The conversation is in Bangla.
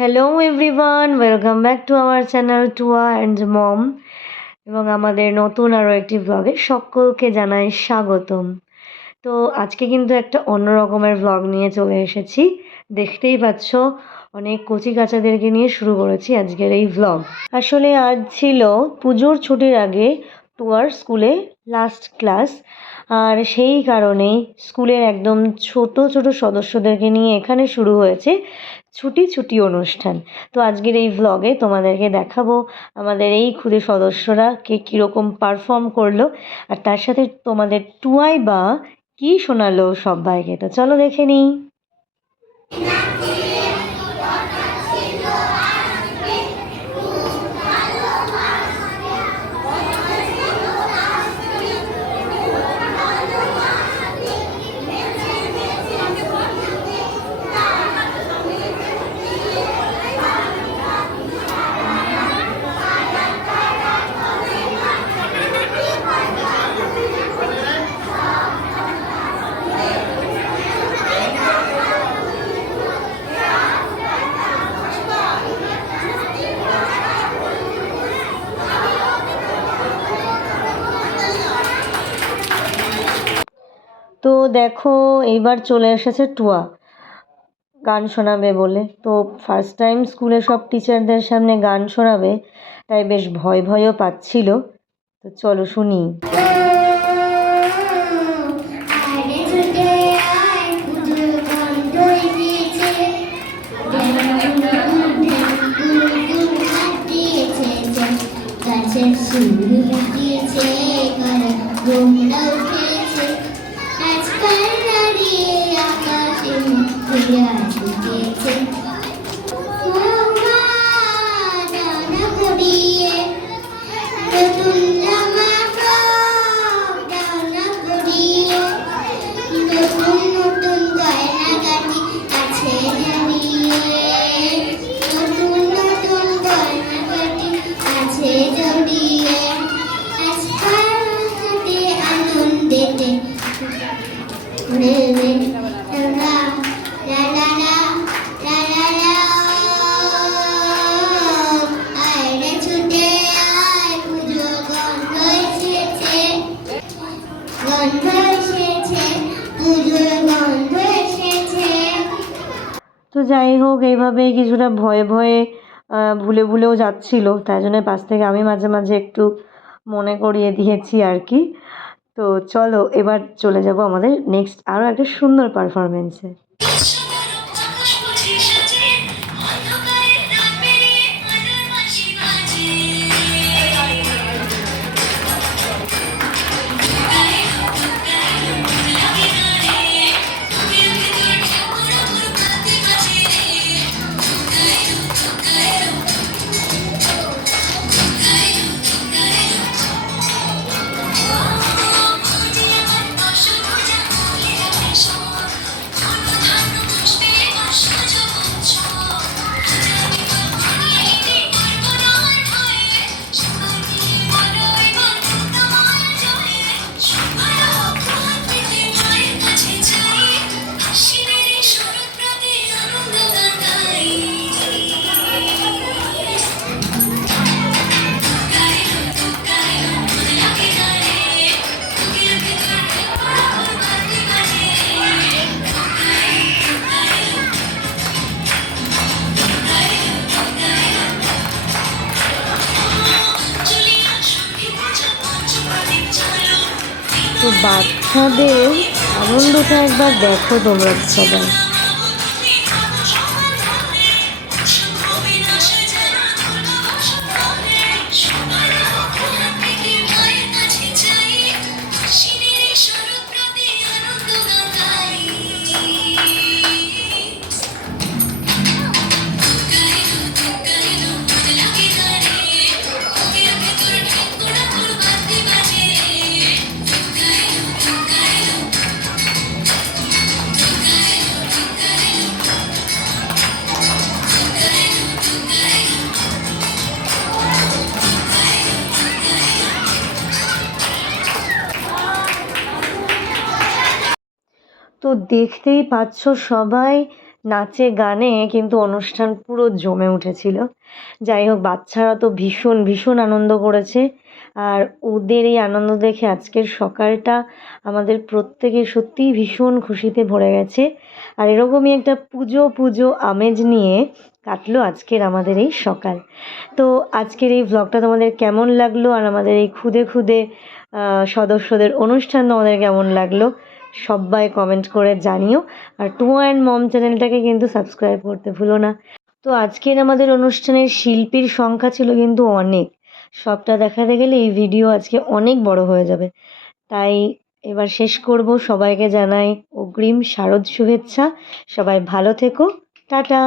Hello everyone, welcome back to our channel Tua and mom এবং আমাদের নতুন আরও একটি ব্লগে সকলকে জানাই স্বাগতম। তো আজকে কিন্তু একটা অন্য রকমের ব্লগ নিয়ে চলে এসেছি। দেখতেই পাচ্ছ অনেক কচি কাচাদেরকে নিয়ে শুরু করেছি আজকের এই ব্লগ। আসলে আজ ছিল পুজোর ছুটির আগে টুয়ার স্কুলে লাস্ট ক্লাস, আর সেই কারণেই স্কুলের একদম ছোট ছোট সদস্যদেরকে নিয়ে এখানে শুরু হয়েছে ছুটি ছুটি অনুষ্ঠান। তো আজকের এই ভ্লগে তোমাদেরকে দেখাবো আমাদের এই ক্ষুদে সদস্যরা কে কীরকম পারফর্ম করলো, আর তার সাথে তোমাদের টুয়াই বা কী শোনালো সবাইকে। তো চলো দেখে নিই। তো দেখো এইবার চলে এসেছে টুয়া গান শোনাবে বলে। তো ফার্স্ট টাইম স্কুলে সব টিচারদের সামনে গান শোনাবে, তাই বেশ ভয় ভয়ও পাচ্ছিল। তো চলো শুনি। তো যাই হোক, এইভাবেই কিছুটা ভয়ে ভয়ে ভুলে ভুলেও যাচ্ছিল, তাই জন্য পাশ থেকে আমি মাঝে মাঝে একটু মনে করিয়ে দিয়েছি আর কি। তো চলো এবার চলে যাব আমাদের নেক্সট আরও একটা সুন্দর পারফরমেন্সে। তো বাচ্চাদের আনন্দটা একবার দেখো তোমরা সবাই। তো দেখতেই পাচ্ছ সবাই নাচে গানে কিন্তু অনুষ্ঠান পুরো জমে উঠেছিল। যাই হোক, বাচ্চারা তো ভীষণ ভীষণ আনন্দ করেছে। আর ওদের এই আনন্দ দেখে আজকের সকালটা আমাদের প্রত্যেকের সত্যিই ভীষণ খুশিতে ভরে গেছে। আর এরকমই একটা পুজো পুজো আমেজ নিয়ে কাটলো আজকের আমাদের এই সকাল। তো আজকের এই ভ্লগটা তোমাদের কেমন লাগলো, আর আমাদের এই খুদে খুদে সদস্যদের অনুষ্ঠান তোমাদের কেমন লাগলো সবাই কমেন্ট করে জানিও। আর টুয়া অ্যান্ড মম চ্যানেলটাকে কিন্তু সাবস্ক্রাইব করতে ভুলো না। তো আজকের আমাদের অনুষ্ঠানের শিল্পীর সংখ্যা ছিল কিন্তু অনেক। সবটা দেখাতে গেলে এই ভিডিও আজকে অনেক বড় হয়ে যাবে। তাই এবার শেষ করব। সবাইকে জানাই অগ্রিম শারদ শুভেচ্ছা। সবাই ভালো থেকো। টাটা।